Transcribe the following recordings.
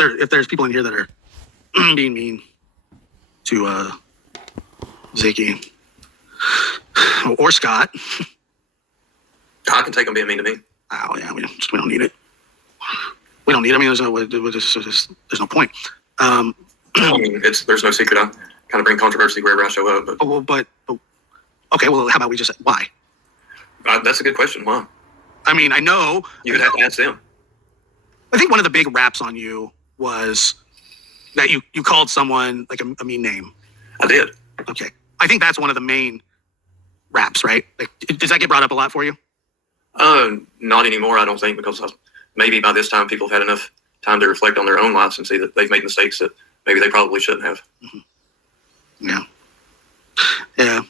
if there's people in here that are being mean to Ziggy or Scott, I can take them being mean to me. Oh yeah, we don't need it. We don't need it. I mean, there's no point. I mean, there's no secret. I kind of bring controversy wherever I show up. But okay. Well, how about we just why? That's a good question. Why? I mean, I know you would have to ask them. I think one of the big raps on you was that you called someone like a mean name. I did. Okay, I think that's one of the main raps, right? Like, does that get brought up a lot for you? Not anymore. I don't think, because maybe by this time people have had enough time to reflect on their own lives and see that they've made mistakes that maybe they probably shouldn't have. Mm-hmm. Yeah.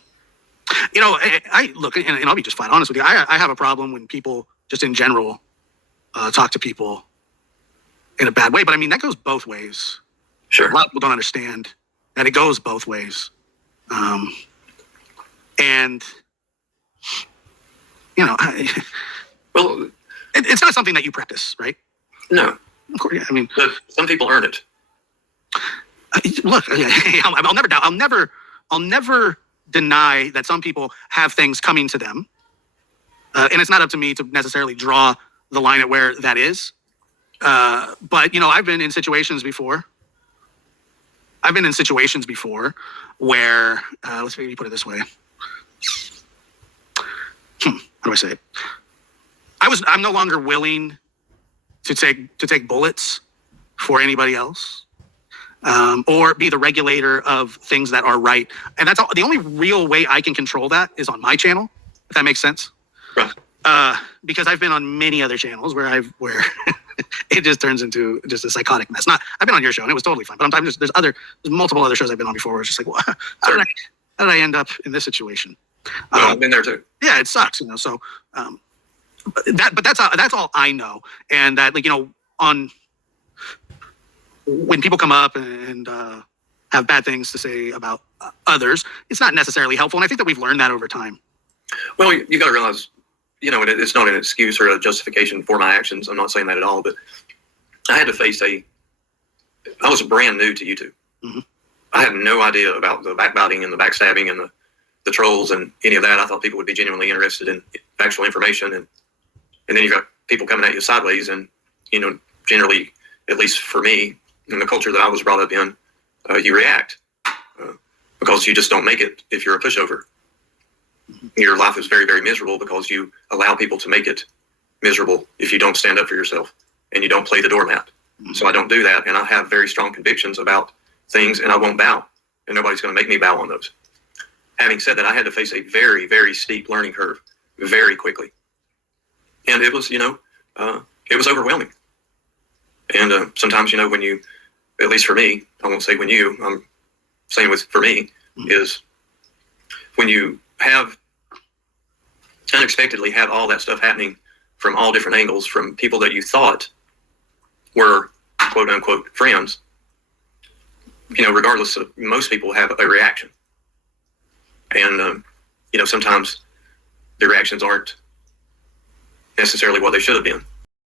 You know, I look, and I'll be just flat honest with you. I have a problem when people just in general talk to people in a bad way. But I mean, that goes both ways. Sure. A lot of people don't understand that it goes both ways. And, you know, well, it's not something that you practice, right? No. Of course, yeah. I mean, but some people earn it. Look, I'll never doubt. I'll never deny that some people have things coming to them, and it's not up to me to necessarily draw the line at where that is. But you know, I've been in situations before. Where let's maybe put it this way. How do I say it? I'm no longer willing to take bullets for anybody else, or be the regulator of things that are right. And that's all. The only real way I can control that is on my channel, if that makes sense. Right. Because I've been on many other channels where it just turns into just a psychotic mess. I've been on your show and it was totally fine, but there's multiple other shows I've been on before where it's just like, well, how did I end up in this situation? Well, I've been there too. Yeah, it sucks, you know. So, but that's all I know, and that, like, you know, on when people come up and have bad things to say about others, it's not necessarily helpful, and I think that we've learned that over time. Well, you got to realize, you know, it's not an excuse or a justification for my actions. I'm not saying that at all, but I had to face I was brand new to YouTube. Mm-hmm. I had no idea about the backbiting and the backstabbing and the trolls and any of that. I thought people would be genuinely interested in factual information, and then you've got people coming at you sideways, and, you know, generally, at least for me, in the culture that I was brought up in, you react because you just don't make it if you're a pushover. Your life is very, very miserable because you allow people to make it miserable if you don't stand up for yourself and you don't play the doormat. Mm-hmm. So I don't do that, and I have very strong convictions about things, and I won't bow, and nobody's going to make me bow on those. Having said that, I had to face a very, very steep learning curve very quickly, and it was, you know, it was overwhelming. And sometimes, you know, when you, at least for me, I won't say when you, I'm saying for me, is when you unexpectedly have all that stuff happening from all different angles, from people that you thought were quote unquote friends, you know, regardless of, most people have a reaction. And, you know, sometimes the reactions aren't necessarily what they should have been.